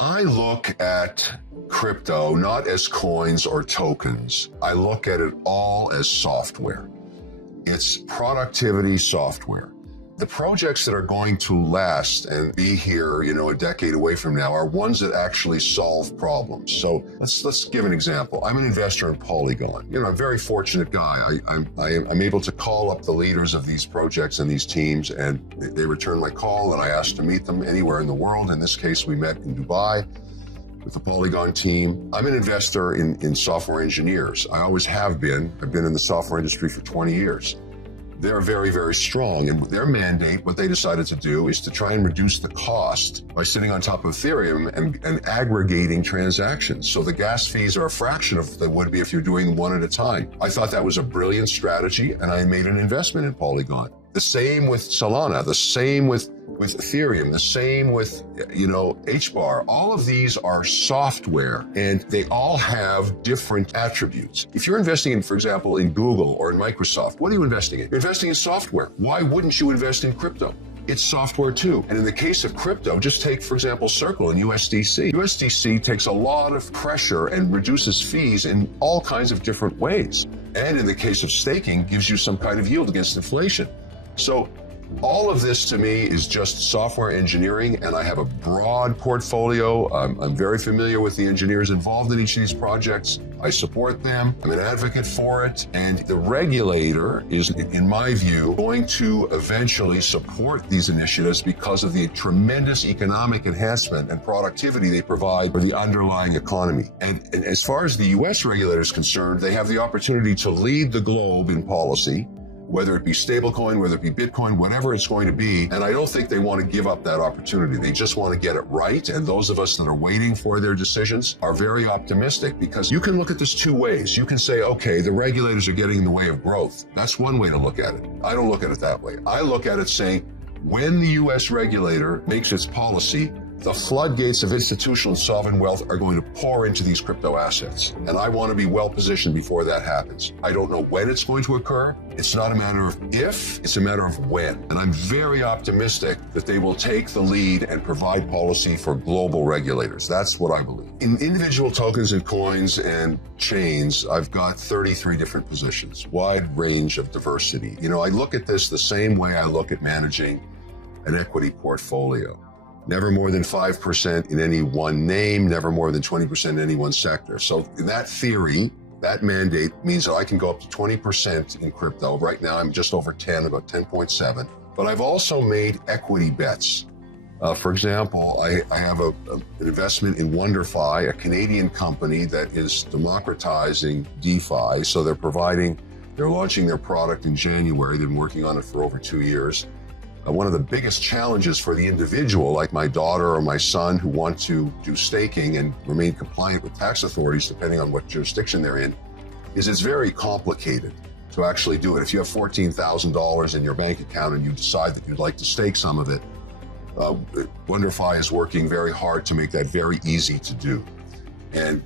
I look at crypto not as coins or tokens. I look at it all as software. It's productivity software. The projects that are going to last and be here, a decade away from now are ones that actually solve problems. So let's give an example. I'm an investor in Polygon. I'm a very fortunate guy. I'm able to call up the leaders of these projects and these teams, and they return my call, and I ask to meet them anywhere in the world. In this case, we met in Dubai with the Polygon team. I'm an investor in software engineers. I always have been. I've been in the software industry for 20 years. They're very, very strong. And their mandate, what they decided to do is to try and reduce the cost by sitting on top of Ethereum and aggregating transactions. So the gas fees are a fraction of what they would be if you're doing one at a time. I thought that was a brilliant strategy, and I made an investment in Polygon. The same with Solana, the same with Ethereum, the same with, HBAR. All of these are software, and they all have different attributes. If you're investing in, for example, in Google or in Microsoft, what are you investing in? You're investing in software. Why wouldn't you invest in crypto? It's software too. And in the case of crypto, just take, for example, Circle and USDC. USDC takes a lot of pressure and reduces fees in all kinds of different ways. And in the case of staking, gives you some kind of yield against inflation. So all of this to me is just software engineering, and I have a broad portfolio. I'm very familiar with the engineers involved in each of these projects. I support them. I'm an advocate for it. And the regulator is, in my view, going to eventually support these initiatives because of the tremendous economic enhancement and productivity they provide for the underlying economy. And as far as the US regulator is concerned, they have the opportunity to lead the globe in policy, whether it be stablecoin, whether it be Bitcoin, whatever it's going to be. And I don't think they want to give up that opportunity. They just want to get it right. And those of us that are waiting for their decisions are very optimistic, because you can look at this two ways. You can say, okay, the regulators are getting in the way of growth. That's one way to look at it. I don't look at it that way. I look at it saying, when the US regulator makes its policy, the floodgates of institutional and sovereign wealth are going to pour into these crypto assets. And I want to be well positioned before that happens. I don't know when it's going to occur. It's not a matter of if, it's a matter of when. And I'm very optimistic that they will take the lead and provide policy for global regulators. That's what I believe. In individual tokens and coins and chains, I've got 33 different positions, wide range of diversity. I look at this the same way I look at managing an equity portfolio. Never more than 5% in any one name, never more than 20% in any one sector. So in that theory, that mandate means that I can go up to 20% in crypto. Right now, I'm just over 10, about 10.7. But I've also made equity bets. For example, I have an investment in WonderFi, a Canadian company that is democratizing DeFi. So they're launching their product in January. They've been working on it for over 2 years. One of the biggest challenges for the individual, like my daughter or my son, who want to do staking and remain compliant with tax authorities, depending on what jurisdiction they're in, is it's very complicated to actually do it. If you have $14,000 in your bank account and you decide that you'd like to stake some of it, WonderFi is working very hard to make that very easy to do. And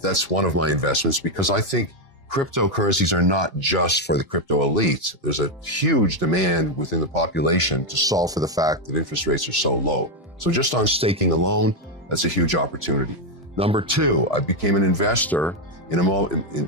that's one of my investments, because I think cryptocurrencies are not just for the crypto elite. There's a huge demand within the population to solve for the fact that interest rates are so low. So just on staking alone, that's a huge opportunity. Number two, I became an investor in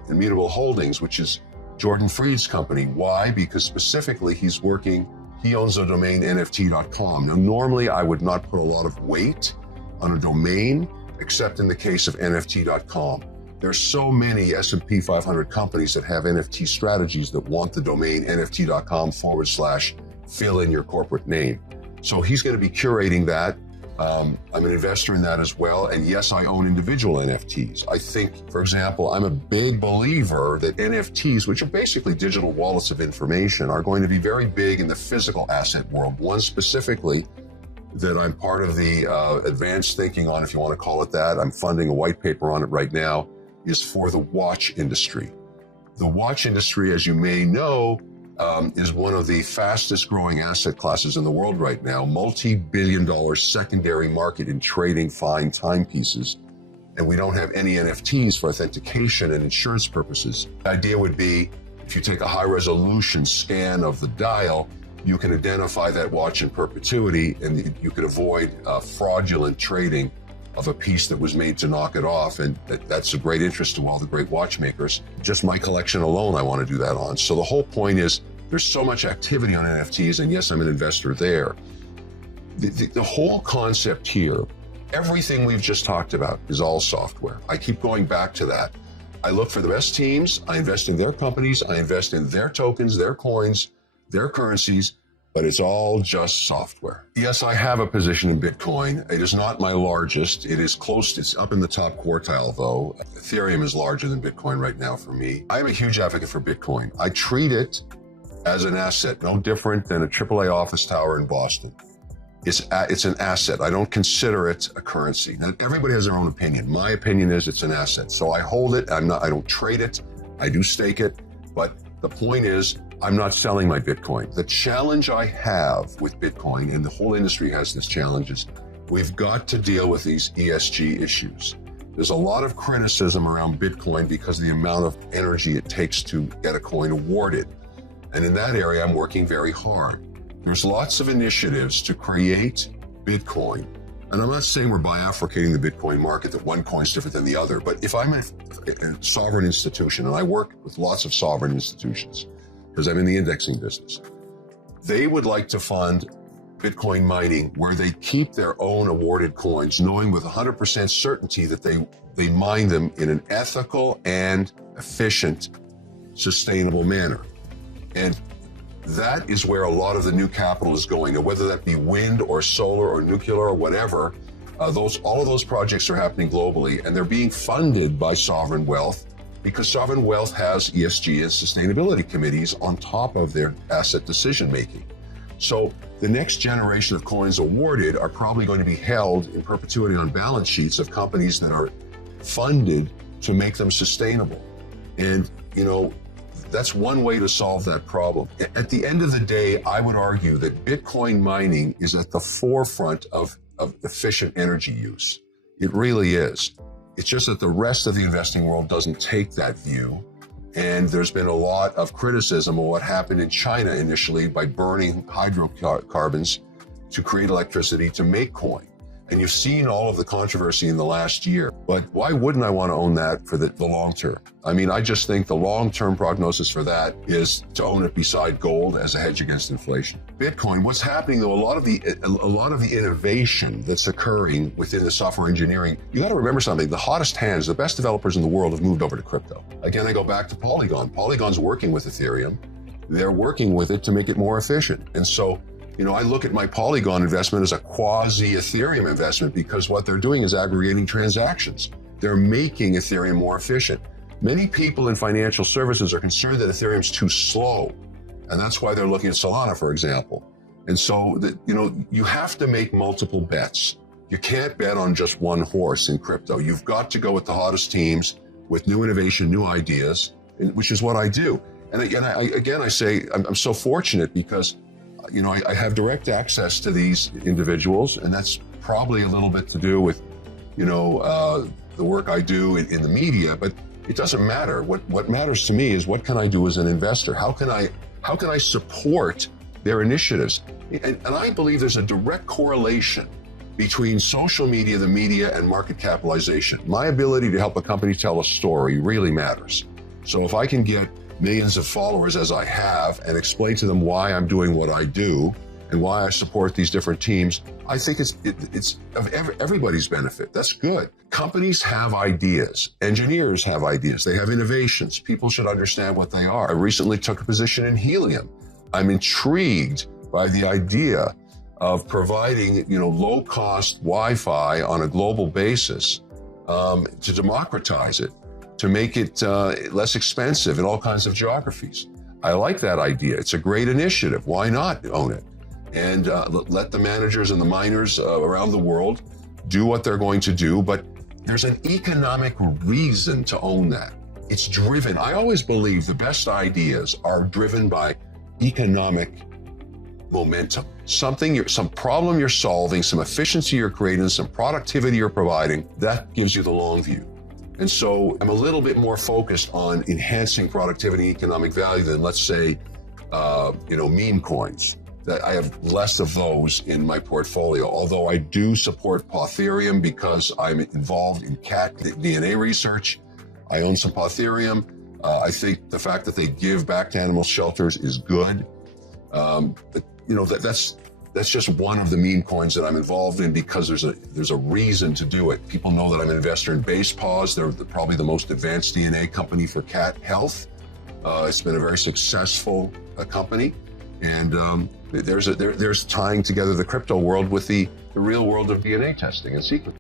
Immutable Holdings, which is Jordan Freed's company. Why? Because specifically he owns the domain NFT.com. Now, normally I would not put a lot of weight on a domain, except in the case of NFT.com. There's so many S&P 500 companies that have NFT strategies that want the domain NFT.com/fill in your corporate name. So he's going to be curating that. I'm an investor in that as well. And yes, I own individual NFTs. I think, for example, I'm a big believer that NFTs, which are basically digital wallets of information, are going to be very big in the physical asset world. One specifically that I'm part of the advanced thinking on, if you want to call it that. I'm funding a white paper on it right now, is for the watch industry. The watch industry, as you may know, is one of the fastest growing asset classes in the world right now, multi-billion-dollar secondary market in trading fine timepieces. And we don't have any NFTs for authentication and insurance purposes. The idea would be, if you take a high resolution scan of the dial, you can identify that watch in perpetuity, and you can avoid fraudulent trading of a piece that was made to knock it off. And that's of great interest to all the great watchmakers. Just my collection alone, I want to do that on. So the whole point is there's so much activity on NFTs, and yes, I'm an investor there. The whole concept here, everything we've just talked about is all software. I keep going back to that. I look for the best teams, I invest in their companies, I invest in their tokens, their coins, their currencies, but it's all just software. Yes, I have a position in Bitcoin. It is not my largest. It is close, it's up in the top quartile though. Ethereum is larger than Bitcoin right now for me. I am a huge advocate for Bitcoin. I treat it as an asset, no different than a AAA office tower in Boston. It's an asset. I don't consider it a currency. Now, everybody has their own opinion. My opinion is it's an asset. So I hold it. I don't trade it. I do stake it. But the point is, I'm not selling my Bitcoin. The challenge I have with Bitcoin, and the whole industry has this challenge, is we've got to deal with these ESG issues. There's a lot of criticism around Bitcoin because of the amount of energy it takes to get a coin awarded. And in that area, I'm working very hard. There's lots of initiatives to create Bitcoin. And I'm not saying we're bifurcating the Bitcoin market, that one coin's different than the other, but if I'm a sovereign institution, and I work with lots of sovereign institutions, because I'm in the indexing business, they would like to fund Bitcoin mining where they keep their own awarded coins, knowing with 100% certainty that they mine them in an ethical and efficient, sustainable manner. And that is where a lot of the new capital is going. And whether that be wind or solar or nuclear or whatever, all of those projects are happening globally, and they're being funded by sovereign wealth because sovereign wealth has ESG and sustainability committees on top of their asset decision making. So the next generation of coins awarded are probably going to be held in perpetuity on balance sheets of companies that are funded to make them sustainable. And, that's one way to solve that problem. At the end of the day, I would argue that Bitcoin mining is at the forefront of efficient energy use. It really is. It's just that the rest of the investing world doesn't take that view. And there's been a lot of criticism of what happened in China initially by burning hydrocarbons to create electricity to make coin. And you've seen all of the controversy in the last year, but why wouldn't I want to own that for the long term? I mean, I just think the long-term prognosis for that is to own it beside gold as a hedge against inflation. Bitcoin, what's happening though, a lot of the innovation that's occurring within the software engineering, you got to remember something, the hottest hands, the best developers in the world have moved over to crypto. Again, I go back to Polygon. Polygon's working with Ethereum. They're working with it to make it more efficient. And so, I look at my Polygon investment as a quasi-Ethereum investment because what they're doing is aggregating transactions. They're making Ethereum more efficient. Many people in financial services are concerned that Ethereum's too slow, and that's why they're looking at Solana, for example. And so, you have to make multiple bets. You can't bet on just one horse in crypto. You've got to go with the hottest teams, with new innovation, new ideas, which is what I do. And again, I say I'm so fortunate because I have direct access to these individuals, and that's probably a little bit to do with, the work I do in the media, but it doesn't matter. What matters to me is what can I do as an investor? How can I support their initiatives? And I believe there's a direct correlation between social media, the media, and market capitalization. My ability to help a company tell a story really matters. So if I can get millions of followers as I have and explain to them why I'm doing what I do and why I support these different teams, I think it's of everybody's benefit. That's good. Companies have ideas. Engineers have ideas. They have innovations. People should understand what they are. I recently took a position in helium. I'm intrigued by the idea of providing, low-cost Wi-Fi on a global basis to democratize it, to make it less expensive in all kinds of geographies. I like that idea. It's a great initiative. Why not own it? And let the managers and the miners around the world do what they're going to do. But there's an economic reason to own that. It's driven. I always believe the best ideas are driven by economic momentum. Some problem you're solving, some efficiency you're creating, some productivity you're providing, that gives you the long view. And so I'm a little bit more focused on enhancing productivity and economic value than, let's say, meme coins that I have less of those in my portfolio. Although I do support Ethereum because I'm involved in cat DNA research. I own some Ethereum. I think the fact that they give back to animal shelters is good. But, you know, that's just one of the meme coins that I'm involved in because there's a reason to do it. People know that I'm an investor in Biz+Pedia. They're probably the most advanced DNA company for cat health. It's been a very successful company, and there's tying together the crypto world with the real world of DNA testing and sequencing.